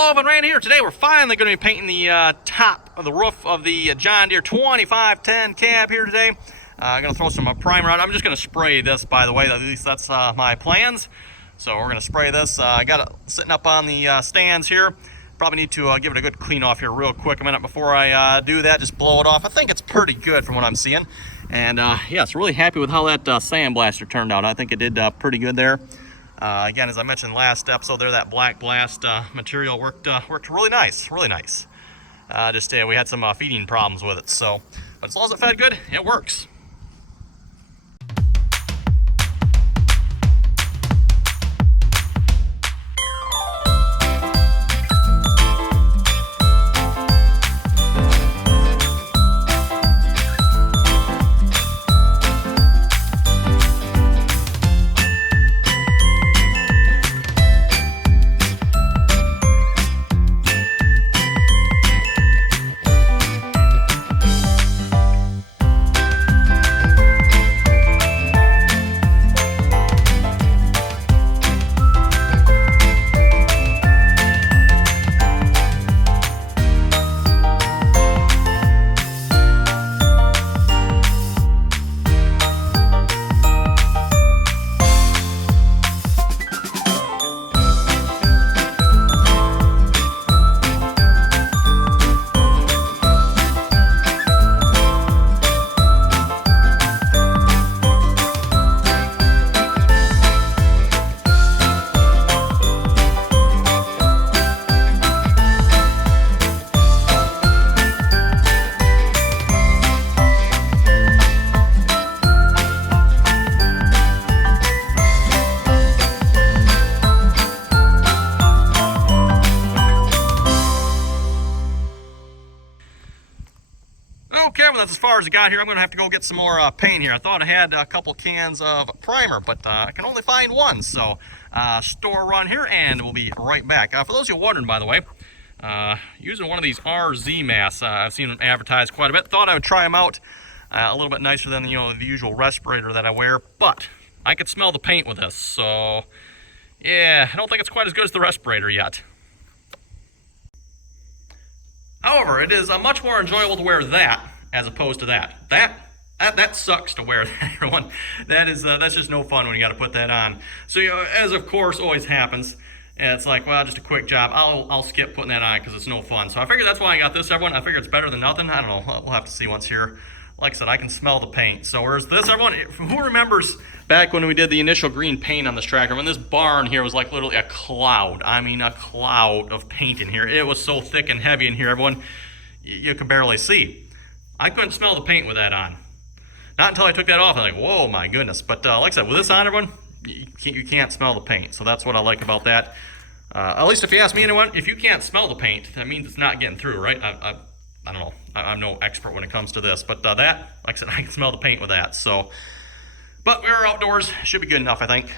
Hello, and Randy here. Today we're finally going to be painting the top of the roof of the John Deere 2510 cab here today. I'm going to throw some primer on. I'm just going to spray this, by the way. At least that's my plans. So we're going to spray this. I got it sitting up on the stands here. Probably need to give it a good clean off here real quick a minute before I do that. Just blow it off. I think it's pretty good from what I'm seeing. And yes, really happy with how that sandblaster turned out. I think it did pretty good there. Again, as I mentioned last episode there, that black blast material worked really nice, really nice. We had some feeding problems with it, so, but as long as it fed good, it works. Okay, well, that's as far as I got here. I'm going to have to go get some more paint here. I thought I had a couple cans of primer, but I can only find one. So, store run here, and we'll be right back. For those of you wondering, by the way, using one of these RZ masks. I've seen them advertised quite a bit. Thought I would try them out. A little bit nicer than the usual respirator that I wear, but I could smell the paint with this. So, yeah, I don't think it's quite as good as the respirator yet. However, it is much more enjoyable to wear that as opposed to that. That sucks to wear, everyone. That's just no fun when you got to put that on. So, as of course always happens, it's like, well, just a quick job. I'll skip putting that on because it's no fun. So I figured that's why I got this, everyone. I figure it's better than nothing. I don't know. We'll have to see once here. Like I said, I can smell the paint. So where's this, everyone? Who remembers back when we did the initial green paint on this tractor, when this barn here was like literally a cloud. I mean, a cloud of paint in here. It was so thick and heavy in here, everyone, you could barely see. I couldn't smell the paint with that on. Not until I took that off. I'm like, whoa, my goodness. But like I said, with this on, everyone, you can't smell the paint. So that's what I like about that. At least if you ask me, anyone, if you can't smell the paint, that means it's not getting through, right? I don't know. I'm no expert when it comes to this, but that, like I said, I can smell the paint with that. So, but we're outdoors. Should be good enough, I think.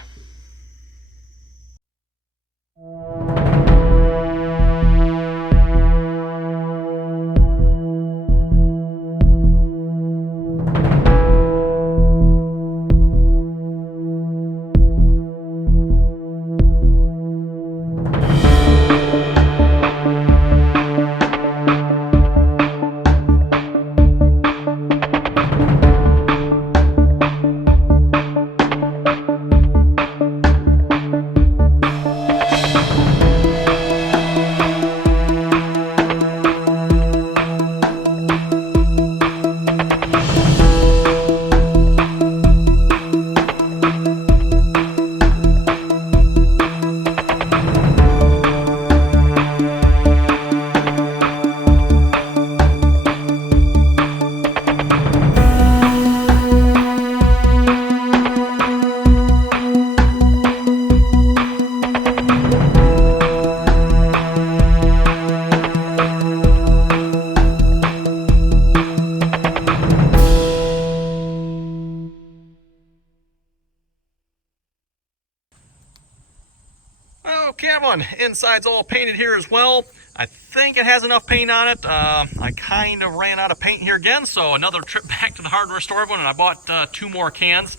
Okay, everyone, inside's all painted here as well. I think it has enough paint on it. I kind of ran out of paint here again, so another trip back to the hardware store, everyone, and I bought 2 more cans.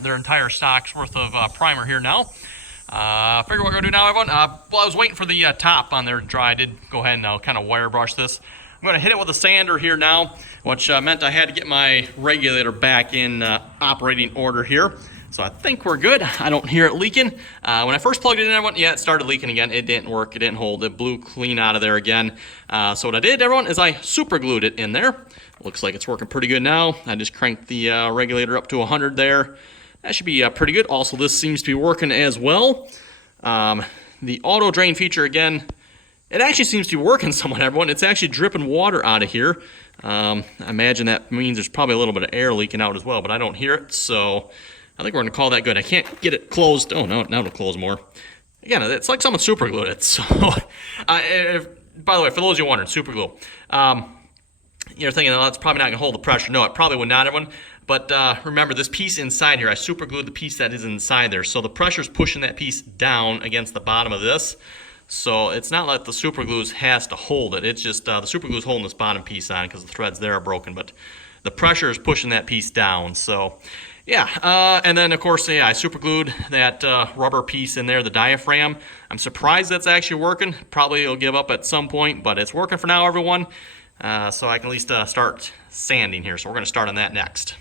Their entire stock's worth of primer here now. Figure what we're going to do now, everyone. Well, I was waiting for the top on there to dry. I did go ahead and kind of wire brush this. I'm going to hit it with a sander here now, which meant I had to get my regulator back in operating order here. So I think we're good. I don't hear it leaking. When I first plugged it in, everyone, yeah, it started leaking again. It didn't work. It didn't hold. It blew clean out of there again. So what I did, everyone, is I super glued it in there. Looks like it's working pretty good now. I just cranked the regulator up to 100 there. That should be pretty good. Also, this seems to be working as well. The auto drain feature, again, it actually seems to be working somewhat, everyone. It's actually dripping water out of here. I imagine that means there's probably a little bit of air leaking out as well, but I don't hear it, so I think we're going to call that good. I can't get it closed. Oh, no, now it'll close more. Again, it's like someone super glued it. So, by the way, for those of you wondering, super glue. You're thinking, oh, that's probably not going to hold the pressure. No, it probably would not, everyone. But remember, this piece inside here, I super glued the piece that is inside there. So the pressure's pushing that piece down against the bottom of this. So it's not like the super glue has to hold it. It's just the super glue is holding this bottom piece on because the threads there are broken. But the pressure is pushing that piece down. So yeah, and then of course, yeah, I super glued that rubber piece in there, the diaphragm. I'm surprised that's actually working. Probably it'll give up at some point, but it's working for now, everyone. So I can at least start sanding here. So we're going to start on that next.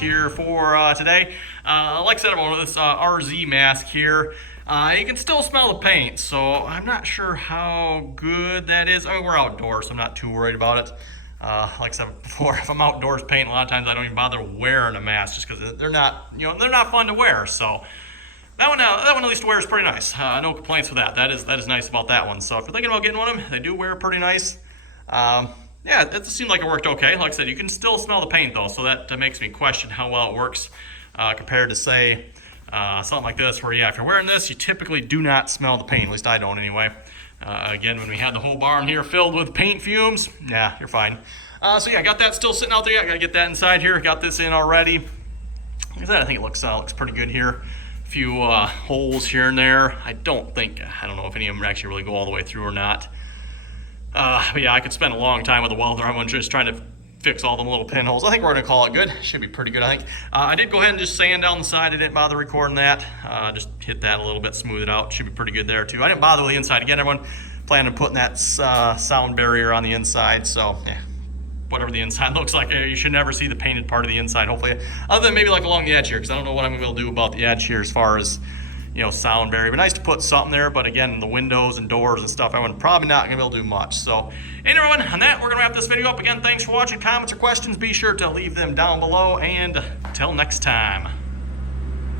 Here for today. Like I said, about this RZ mask here, you can still smell the paint, so I'm not sure how good that is. I mean, we're outdoors, so I'm not too worried about it. Like I said before, if I'm outdoors painting, a lot of times I don't even bother wearing a mask just because they're not, they're not fun to wear. So that one at least wears pretty nice. No complaints with that. That is nice about that one. So if you're thinking about getting one of them, they do wear pretty nice. Yeah, it seemed like it worked okay. Like I said, you can still smell the paint though, so that makes me question how well it works compared to, say, something like this, where, yeah, if you're wearing this, you typically do not smell the paint. At least I don't anyway. Again, when we had the whole barn here filled with paint fumes, yeah, you're fine. So yeah, I got that still sitting out there. I gotta get that inside here. Got this in already. Like I said, I think it looks pretty good here. A few holes here and there. I don't know if any of them actually really go all the way through or not. But yeah, I could spend a long time with a welder. I'm just trying to fix all them little pinholes. I think we're gonna call it good. Should be pretty good, I think. I did go ahead and just sand down the side. I didn't bother recording that. Just hit that a little bit, smooth it out. Should be pretty good there too. I didn't bother with the inside. Again, everyone planning on putting that sound barrier on the inside. So yeah, whatever the inside looks like, you should never see the painted part of the inside, hopefully. Other than maybe like along the edge here, because I don't know what I'm gonna be able to do about the edge here as far as, you know, sound barrier. But nice to put something there, but again, the windows and doors and stuff, I'm probably not gonna be able to do much. So anyway, everyone, on that, we're gonna wrap this video up. Again, thanks for watching. Comments or questions, be sure to leave them down below, and until next time.